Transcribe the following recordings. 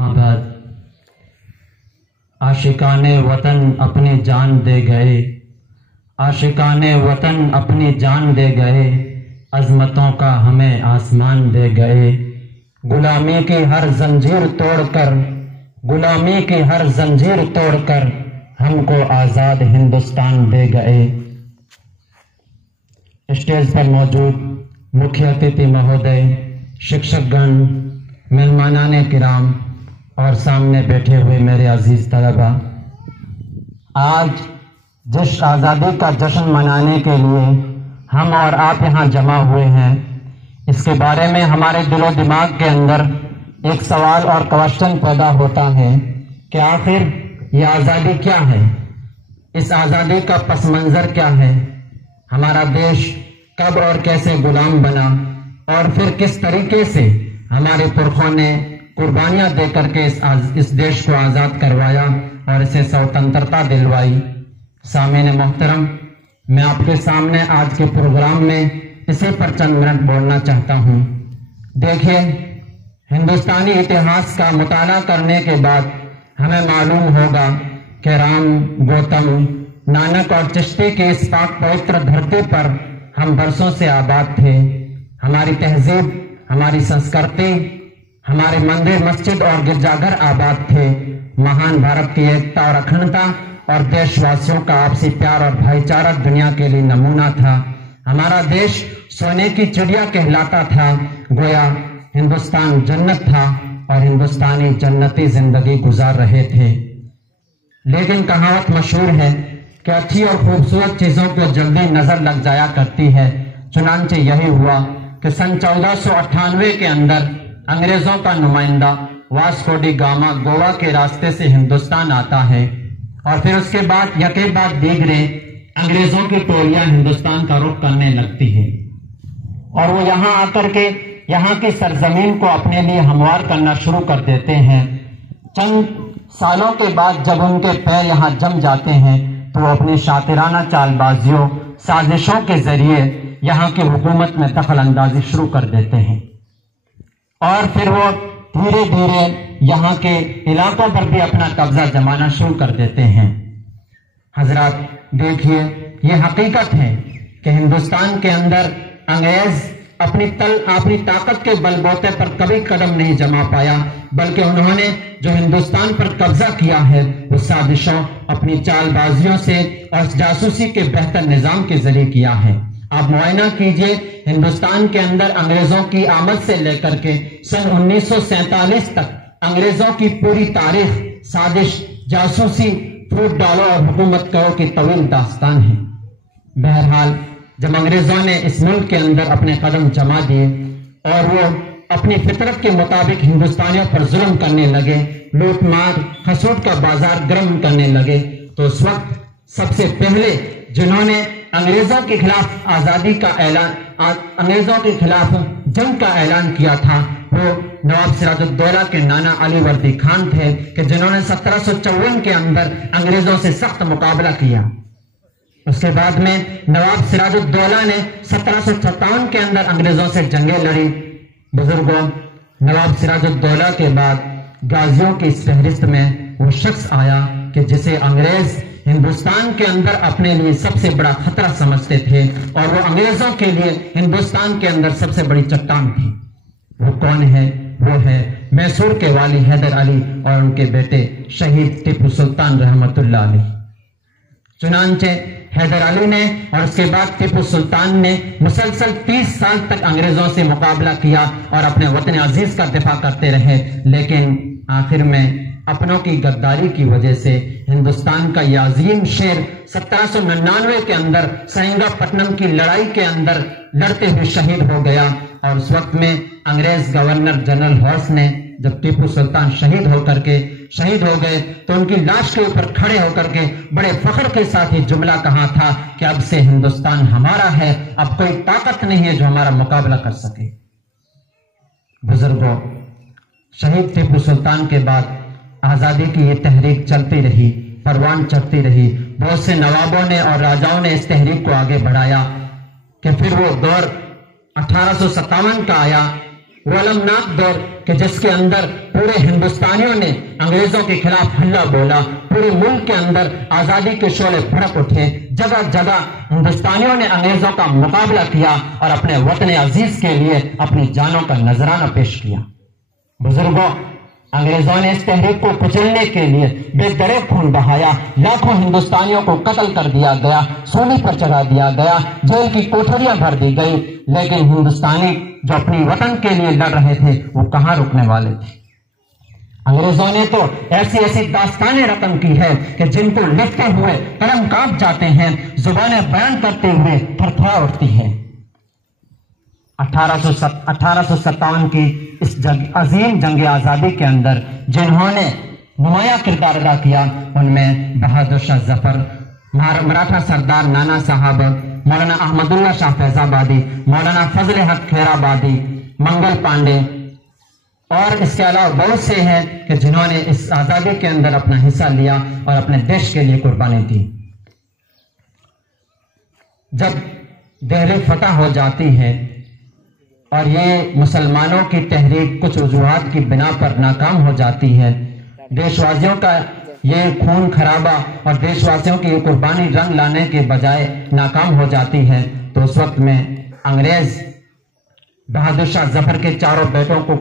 بعد عاشقان وطن اپنی جان دے گئے، عاشقان وطن اپنی جان دے گئے، عظمتوں کا ہمیں آسمان دے گئے، غلامی کی ہر زنجیر توڑ کر، غلامی کی ہر زنجیر توڑ کر ہم کو آزاد ہندوستان دے گئے۔ اسٹیج پر موجود مکھیہ اتھیتی مہودے، شکشک گن، مہمانان کرام اور سامنے بیٹھے ہوئے میرے عزیز طلبہ، آج جس آزادی کا جشن منانے کے لیے ہم اور آپ یہاں جمع ہوئے ہیں، اس کے بارے میں ہمارے دل و دماغ کے اندر ایک سوال اور کوشچن پیدا ہوتا ہے کہ آخر یہ آزادی کیا ہے؟ اس آزادی کا پس منظر کیا ہے؟ ہمارا دیش کب اور کیسے غلام بنا اور پھر کس طریقے سے ہمارے پرکھوں نے قربانیاں دے کر کے اس دیش کو آزاد کروایا اور اسے سوتنترتا دلوائی۔ سامعین محترم، میں آپ کے سامنے آج کے پروگرام میں اسی پر چند منٹ بولنا چاہتا ہوں۔ دیکھیے، ہندوستانی اتہاس کا مطالعہ کرنے کے بعد ہمیں معلوم ہوگا کہ رام، گوتم، نانک اور چشتی کی اس پاک پوتر دھرتی پر ہم برسوں سے آباد تھے۔ ہماری تہذیب، ہماری سنسکرتی، ہمارے مندر، مسجد اور گرجا گھر آباد تھے۔ مہان بھارت کی ایکتا اور اکھنڈتا اور دیش واسیوں کا آپسی پیار اور بھائی چارہ دنیا کے لیے نمونہ تھا۔ ہمارا دیش سونے کی چڑیا کہلاتا تھا، گویا ہندوستان جنت تھا اور ہندوستانی جنتی زندگی گزار رہے تھے۔ لیکن کہاوت مشہور ہے کہ اچھی اور خوبصورت چیزوں کو جلدی نظر لگ جایا کرتی ہے۔ چنانچہ یہی ہوا کہ سن 1498 کے اندر انگریزوں کا نمائندہ واسکو ڈی گاما گوا کے راستے سے ہندوستان آتا ہے اور پھر اس کے بعد یکے بعد دیگرے انگریزوں کی ٹولیاں ہندوستان کا رخ کرنے لگتی ہیں اور وہ یہاں آ کر کے یہاں کی سرزمین کو اپنے لیے ہموار کرنا شروع کر دیتے ہیں۔ چند سالوں کے بعد جب ان کے پیر یہاں جم جاتے ہیں تو وہ اپنی شاطرانہ چال بازیوں، سازشوں کے ذریعے یہاں کی حکومت میں دخل اندازی شروع کر دیتے ہیں اور پھر وہ دھیرے دھیرے یہاں کے علاقوں پر بھی اپنا قبضہ جمانا شروع کر دیتے ہیں۔ حضرات دیکھیے، یہ حقیقت ہے کہ ہندوستان کے اندر انگریز اپنی طاقت کے بل بوتے پر کبھی قدم نہیں جما پایا، بلکہ انہوں نے جو ہندوستان پر قبضہ کیا ہے وہ سازشوں، اپنی چال بازیوں سے اور جاسوسی کے بہتر نظام کے ذریعے کیا ہے۔ آپ معائنہ کیجئے، ہندوستان کے اندر انگریزوں کی آمد سے لے کر کے سن 1947 تک انگریزوں کی پوری تاریخ سازش، جاسوسی، پھوٹ ڈالو اور حکومت کرو کی طویل داستان ہے۔ بہرحال جب انگریزوں نے اس ملک کے اندر اپنے قدم جما دیے اور وہ اپنی فطرت کے مطابق ہندوستانیوں پر ظلم کرنے لگے، لوٹ مار، حسود کا بازار گرم کرنے لگے، تو اس وقت سب سے پہلے جنہوں نے انگریزوں کے خلاف آزادی کا اعلان، انگریزوں کے خلاف جنگ کا اعلان کیا تھا، وہ نواب سراج الدولہ کے نانا علی وردی خان تھے کہ جنہوں نے 1754 کے اندر انگریزوں سے سخت مقابلہ کیا۔ اس کے بعد میں نواب سراج الدولہ نے 1757 کے اندر انگریزوں سے جنگیں لڑی۔ بزرگوں، نواب سراج الدولہ کے بعد غازیوں کی اس فہرست میں وہ شخص آیا کہ جسے انگریز ہندوستان کے اندر اپنے لیے سب سے بڑا خطرہ سمجھتے تھے اور وہ انگریزوں کے لیے ہندوستان کے اندر سب سے بڑی چٹان تھی۔ وہ کون ہے؟ وہ ہے میسور کے والی حیدر علی اور ان کے بیٹے شہید ٹیپو سلطان رحمت اللہ علیہ۔ چنانچہ حیدر علی نے اور اس کے بعد ٹیپو سلطان نے مسلسل 30 سال تک انگریزوں سے مقابلہ کیا اور اپنے وطن عزیز کا دفاع کرتے رہے، لیکن آخر میں اپنوں کی غداری کی وجہ سے ہندوستان کا یہ عظیم شیر 1799 کے اندر سرنگا پٹنم کی لڑائی کے اندر لڑتے ہوئے شہید ہو گیا اور اس وقت میں انگریز گورنر جنرل ہارس نے جب ٹیپو سلطان شہید ہو گئے تو ان کی لاش کے اوپر کھڑے ہو کر کے بڑے فخر کے ساتھ یہ جملہ کہا تھا کہ اب سے ہندوستان ہمارا ہے، اب کوئی طاقت نہیں ہے جو ہمارا مقابلہ کر سکے۔ بزرگوں، شہید ٹیپو سلطان کے بعد آزادی کی یہ تحریک چلتی رہی، پروان چڑھتی رہی، بہت سے نوابوں نے اور راجاؤں نے اس تحریک کو آگے بڑھایا کہ پھر وہ دور 1857 کا آیا وہ المناک دور کہ جس کے اندر پورے ہندوستانیوں نے انگریزوں کے خلاف حملہ بولا، پورے ملک کے اندر آزادی کے شعلے بھڑک اٹھے، جگہ جگہ ہندوستانیوں نے انگریزوں کا مقابلہ کیا اور اپنے وطن عزیز کے لیے اپنی جانوں کا نذرانہ پیش کیا۔ بزرگوں، انگریزوں نے اس تحریک کو کچلنے کے لیے بے درے خون بہایا، لاکھوں ہندوستانیوں کو قتل کر دیا گیا، سولی پر چڑھا دیا گیا، جیل کی کوٹھریاں بھر دی گئی، لیکن ہندوستانی جو اپنی وطن کے لیے لڑ رہے تھے وہ کہاں رکنے والے تھے۔ انگریزوں نے تو ایسی ایسی داستانیں رقم کی ہے کہ جن کو لکھتے ہوئے قلم کانپ جاتے ہیں، زبانیں بیان کرتے ہوئے تھر تھرا اٹھتی ہیں۔ 1857 کی اس عظیم جنگ آزادی کے اندر جنہوں نے نمایاں کردار ادا کیا، ان میں بہادر شاہ ظفر، مراٹھا سردار نانا صاحب، مولانا احمد اللہ شاہ فیض آبادی، مولانا فضل حق خیر آبادی، منگل پانڈے اور اس کے علاوہ بہت سے ہیں کہ جنہوں نے اس آزادی کے اندر اپنا حصہ لیا اور اپنے دیش کے لیے قربانی دی۔ جب دہلی فتح ہو جاتی ہے اور یہ مسلمانوں کی تحریک کچھ وجوہات کی بنا پر ناکام ہو جاتی ہے، دیش واسیوں کا یہ خون خرابہ اور دیش واسیوں کی یہ قربانی رنگ لانے کے بجائے ناکام ہو جاتی ہے، تو اس وقت میں انگریز بہادر شاہ ظفر کے چاروں بیٹوں کو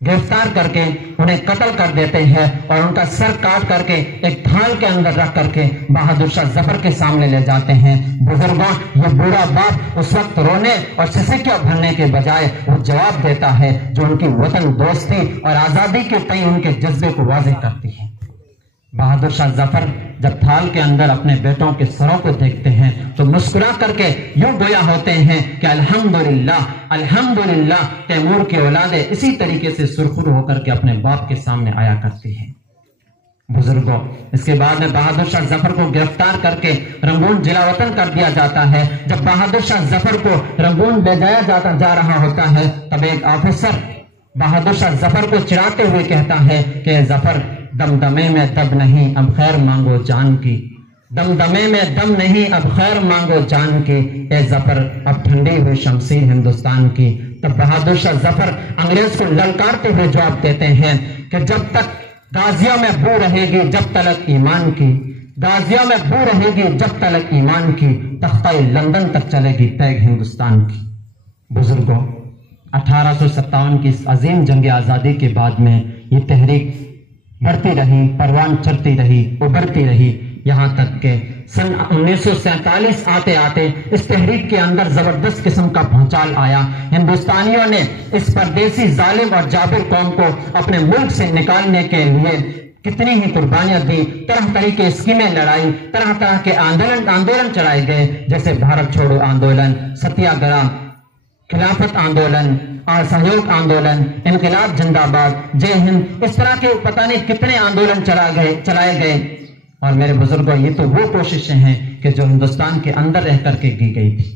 گرفتار کر کے انہیں قتل کر دیتے ہیں اور ان کا سر کاٹ کر کے ایک تھال کے اندر رکھ کر کے بہادر شاہ ظفر کے سامنے لے جاتے ہیں۔ بزرگوں، یہ بوڑھا باپ اس وقت رونے اور سسکیاں بھرنے کے بجائے وہ جواب دیتا ہے جو ان کی وطن دوستی اور آزادی کے تئیں ان کے جذبے کو واضح کرتی ہے۔ بہادر شاہ ظفر جب تھال کے اندر اپنے بیٹوں کے سروں کو دیکھتے ہیں تو مسکرا کر کے یوں گویا ہوتے ہیں کہ الحمدللہ الحمدللہ، تیمور کی اولادیں اسی طریقے سے سرخرو ہو کر کے اپنے باپ کے سامنے آیا کرتی ہیں۔ بزرگوں، اس کے بعد میں بہادر شاہ ظفر کو گرفتار کر کے رنگون جلا وطن کر دیا جاتا ہے۔ جب بہادر شاہ ظفر کو رنگون لے جایا جا رہا ہوتا ہے، تب ایک آفیسر بہادر شاہ ظفر کو چڑھاتے ہوئے کہتا ہے کہ ظفر، دمدمے میں دم نہیں اب خیر مانگو جان کی، دمدمے میں دم نہیں اب خیر مانگو جان کی، اے ظفر اب ٹھنڈی ہوئی شمشیر ہندوستان کی۔ تب بہادر شاہ ظفر انگریز کو للکارتے ہوئے جواب دیتے ہیں کہ جب تک غازیوں میں بو رہے گی جب تلک ایمان کی، غازیوں میں بو رہے گی جب تلک ایمان کی، تختہ لندن تک چلے گی پیگ ہندوستان کی۔ بزرگوں، 1857 کی اس عظیم جنگ آزادی کے بعد میں یہ تحریک بڑھتی رہی، پروان چڑھتی رہی، ابھرتی رہی، یہاں تک کہ سن 1947 آتے آتے اس تحریک کے اندر زبردست قسم کا بھونچال آیا۔ ہندوستانیوں نے اس پردیسی ظالم اور جابر قوم کو اپنے ملک سے نکالنے کے لیے کتنی ہی قربانیاں دی، طرح طرح کی اسکیمیں لڑائی، طرح طرح کے آندولن چڑھائے گئے، جیسے بھارت چھوڑو آندولن، ستیا گرہ، خلافت آندولن، سہیوگ آندولن، انقلاب زندہ باد، جے ہند، اس طرح کے پتہ نہیں کتنے آندولن چلائے گئے۔ اور میرے بزرگوں، یہ تو وہ کوششیں ہیں کہ جو ہندوستان کے اندر رہ کر کے کی گئی تھی۔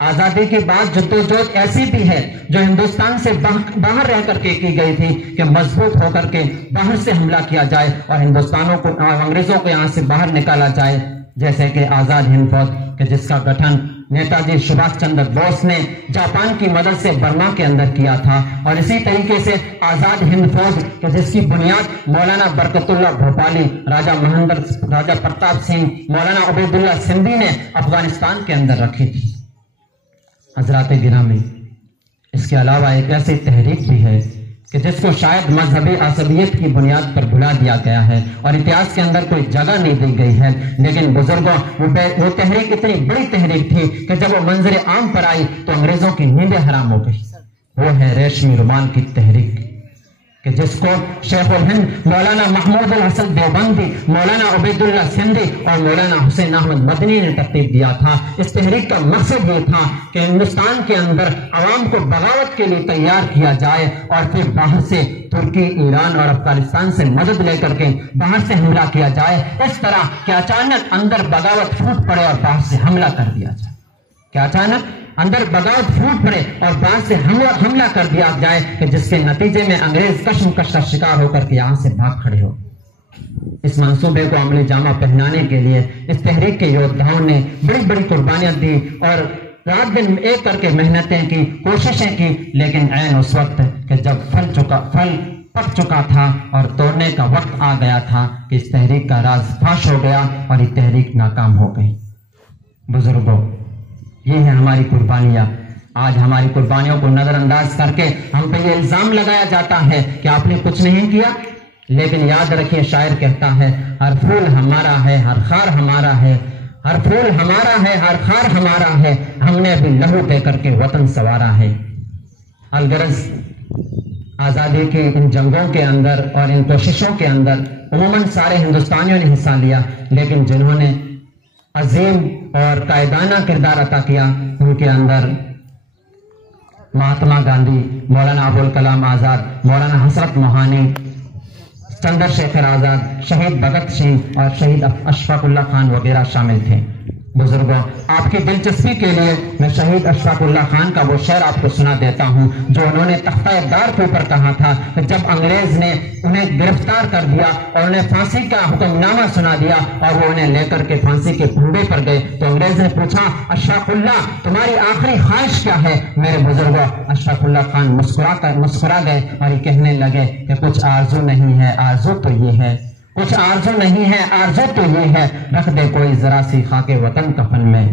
آزادی کے بعد جدوجہد ایسی بھی ہے جو ہندوستان سے باہر رہ کر کے کی گئی تھی کہ مضبوط ہو کر کے باہر سے حملہ کیا جائے اور ہندوستانوں کو، انگریزوں کو یہاں سے باہر نکالا جائے، جیسے کہ آزاد ہند فوج کہ جس کا گٹھن نیتا جی سبھاش چندر بوس نے جاپان کی مدد سے برما کے اندر کیا تھا، اور اسی طریقے سے آزاد ہند فوج کہ جس کی بنیاد مولانا برکت اللہ بھوپالی، راجہ پرتاپ سنگھ، مولانا عبید اللہ سندھی نے افغانستان کے اندر رکھی تھی۔ حضرات گرامی، اس کے علاوہ ایک ایسی تحریک بھی ہے کہ جس کو شاید مذہبی عصبیت کی بنیاد پر بھلا دیا گیا ہے اور اتہاس کے اندر کوئی جگہ نہیں دی گئی ہے، لیکن بزرگوں، وہ تحریک اتنی بڑی تحریک تھی کہ جب وہ منظر عام پر آئی تو انگریزوں کی نیندیں حرام ہو گئی۔ وہ ہے ریشمی رومال کی تحریک کہ جس کو شیخ الہند مولانا محمود الحسن دیوبندی، مولانا عبید اللہ سندھی اور مولانا حسین احمد مدنی نے ترتیب دیا تھا۔ اس تحریک کا مقصد یہ تھا کہ ہندوستان کے اندر عوام کو بغاوت کے لیے تیار کیا جائے اور پھر باہر سے ترکی، ایران اور افغانستان سے مدد لے کر کے باہر سے حملہ کیا جائے، اس طرح کہ اچانک اندر بغاوت پھوٹ پڑے اور باہر سے حملہ کر دیا جائے، کہ اچانک اندر بغاوت پھوٹ پڑے اور باہر سے حملہ کر دیا جائے کہ جس کے نتیجے میں انگریز کشمکش کا شکار ہو کر کے یہاں سے بھاگ کھڑے ہو۔ اس منصوبے کو عملی جامہ پہنانے کے لیے اس تحریک کے یودھاؤں نے بڑی بڑی قربانیاں دی اور رات دن ایک کر کے محنتیں کی، کوششیں کی، لیکن عین اس وقت کہ جب پھل پک چکا تھا اور توڑنے کا وقت آ گیا تھا کہ اس تحریک کا راز فاش ہو گیا اور یہ تحریک ناکام ہو گئی۔ بزرگوں، یہ ہے ہماری قربانیاں۔ آج ہماری قربانیوں کو نظر انداز کر کے ہم پہ یہ الزام لگایا جاتا ہے کہ آپ نے کچھ نہیں کیا، لیکن یاد رکھیے شاعر کہتا ہے ہر پھول ہمارا ہے، ہر خار ہمارا ہے، ہر پھول ہمارا ہے، ہر خار ہمارا ہے، ہم نے ابھی لہو دے کر کے وطن سنوارا ہے۔ الغرض آزادی کی ان جنگوں کے اندر اور ان کوششوں کے اندر عموماً سارے ہندوستانیوں نے حصہ لیا، لیکن جنہوں نے عظیم اور قائدانہ کردار عطا کیا ان کے اندر مہاتما گاندھی، مولانا ابوالکلام آزاد، مولانا حسرت موہانی، چندر شیخر آزاد، شہید بھگت سنگھ اور شہید اشفاق اللہ خان وغیرہ شامل تھے۔ بزرگوں، آپ کی دلچسپی کے لیے میں شہید اشفاق اللہ خان کا وہ شعر آپ کو سنا دیتا ہوں جو انہوں نے تختہ اقدار کے اوپر کہا تھا کہ جب انگریز نے انہیں گرفتار کر دیا اور انہیں پھانسی کا حکم نامہ سنا دیا اور وہ انہیں لے کر کے پھانسی کے پھندے پر گئے تو انگریز نے پوچھا اشفاق اللہ تمہاری آخری خواہش کیا ہے؟ میرے بزرگوں، اشفاق اللہ خان مسکرا گئے اور یہ کہنے لگے کہ کچھ آرزو نہیں ہے، آرزو تو یہ ہے، کچھ آرزو نہیں ہے، آرزو تو یہ ہے، رکھ دے کوئی ذرا سی خاک وطن کفن میں،